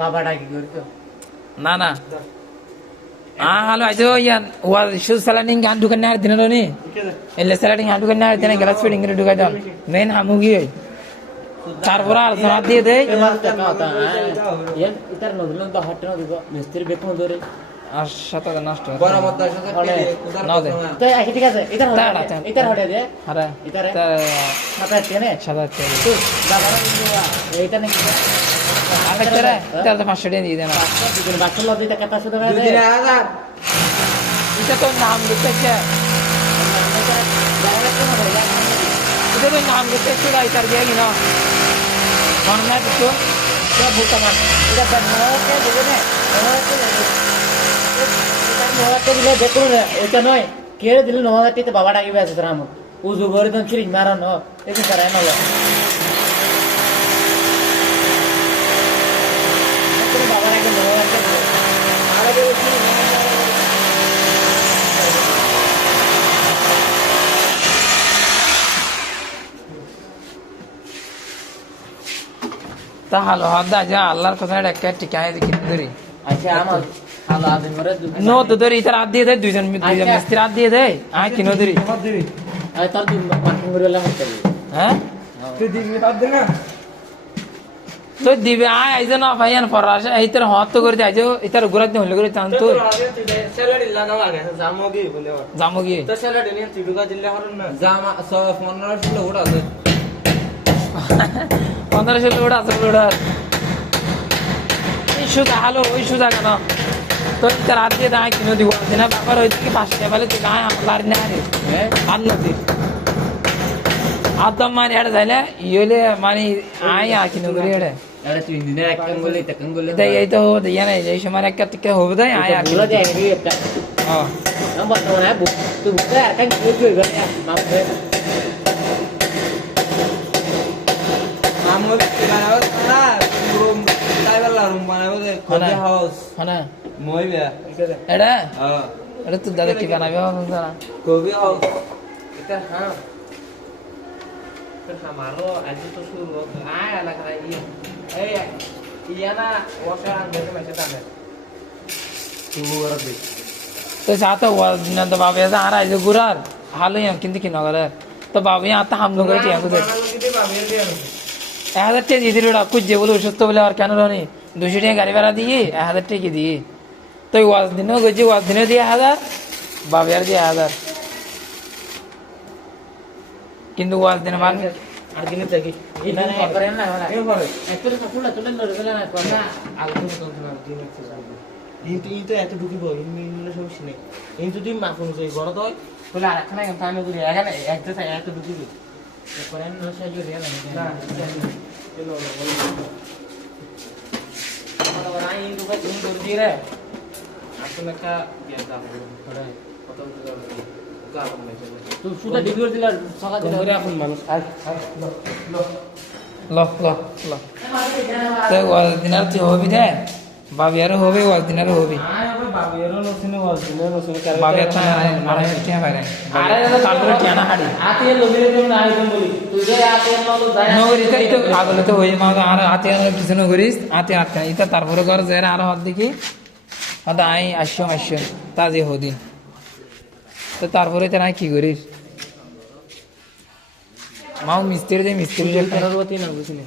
বাবাটা কি করতো না না halo ajo yan wal shu salating gan dukan nar dinalo ni elle salating gan dukan nar dina glass feeding re dukai don main hamugi hoy তারপর আর জমা দিয়ে দেই ইতার নদুল তো হাট না দিব মিস্ত্রি বেকম ধরে আর সাথে নষ্ট বরাবর 10,000 নাও দে তো ঠিক আছে ইতার হটে দে আরে ইতারে তার সাথে তেনে সাদা তো বাবারা এইটা নাকি আর তেরে তাহলে 500 টাকা দিয়ে দেন দুদিন বাকি লদি টা কত শুধু না 2000 এটা তো নাম লিখেছে এটা তো নাম লিখেছে রাই তার গেলি না মনে তো क्या भूखा मान এটা বানাও কে দিবে না এটা দিলে দেখো না এটা নয় কেড়ে দিলে 9000 টাকা বাবা ডাকিবে আছে তোর আমার উজু করে তো চিরিং মারানো এটা করে না বাবা ডাকে 9000 টাকা আরে তা হালো হাদা যা আল্লাহর কথা একটা টিকায় দেখি ধরি আচ্ছা আমার হালো আদিন মরে নো তো ধরি তার হাত দিয়ে দেয় দুইজন মিস্ত্রি হাত দিয়ে দেয় আয় কিনো ধরি আরে তার দিন মার্কিং করে লাম করতে হ্যাঁ তুই দিবি তার দে না তো দিবে আয় আইজো না ভাইয়ান ফরাস এইতার হাত তো করে আইজো ইতার গুরাত হলে করে টান তো স্যালারি লাগা লাগে জামোগি বলে জামো গিয়ে তো স্যালারি নিয়ে তুই ঢুকা দিলে হরন না জামা 1500 ওটা আছে 1500 লোড আছে লোড এই সুদা হালো ওই সুদা কেন তো তার হাত দিয়ে দাঁড়ায় কিনে দিব না ব্যাপার হয়েছে কি 5 টাকা বলে তুই গায়ে আমার না রে আর নদী আদম মানে এটা যাইলে ইয়েলে মানে আয় আর কিনে করে এটা আরে তুই দিনে এক কাম বলে তকন বলে তাই এই তো ইয়া নাই এই সময় একটা টিকে হবে তাই আয় আর পুরো যায় রে একটা হ্যাঁ নাম বলতো না তুই বুঝতে আর কাম কি করে গয়া মাপ দে আমল বানাও না রুম টাইবেলা রুম বানাও দে কোজি হাউস হ্যাঁ মই বে এটা হ্যাঁ এটা তুই দাদা কি বানাবে না কোজি হাউস এটা হ্যাঁ फिर हमारो आज तो शुरू हो आया लग रहा है ये ना वॉशर अंदर में से डाले तू वरत दे तो चाहता हुआ ना तो बाबा ऐसा आ रहा है जो गुरार हाल ही हम किंतु किन्हों करे तो बाबा यहाँ आता हम लोग क्या कुछ ऐसा टे दी थी लोड़ा कुछ जे बोलो उस तो बोले और क्या नहीं दूसरी गाड़ी वाला दिए ऐसा टे की दिए तो वाज दिनों को जो वाज दिनों दिया 1000 बाबा यार दिया 1000 কিন্তু ওয়াজ দিন মান আর দিনে থেকে এটা না করে না না এ করে একটু সাকুলা তুলে ধরে না কোন না আলু তো না দিন কিন্তু এত ঢুকিব ইনমিনে সমস্যা নেই কিন্তু তুই মাফুন যাই বড় তো বলে আর এখানে কেন আমি করি এখানে একটা এত ঢুকিব করেন না সাজু রে না চলো বড় আই ইন্দু কা দিন দূর দি রে আসলে একটা বিয়া দাও করে কত তো সুদা ডিভিওর দিলা সকা দিলা করে এখন মানুষ ল ল ল তো ওয়াজ দিনার যে হবি দে বাবিয়ারও হবে ওয়াজ দিনারও হবে বাবিয়ারও নছিনে ওয়াজ দিনে নছিনে কারে বাবিয়ার তো মারা টিয়া বাইরে আরে তারপরে টিয়ানা হাড়ি আতে লোকের জন্য না আইতম বলি তুই যে আতে নলো যায় নগরি তো আগলে তো হই মা আর আতে কিছু নগরিস আতে আতে এটা তারপরে ঘর যায় আর হাত দেখি আদা আই আসো তাজি হদি তো তারপরে তো নাই কি করিস মাও মিস্ত্রি দে মিস্ত্রি পরবর্তী না বুঝিনি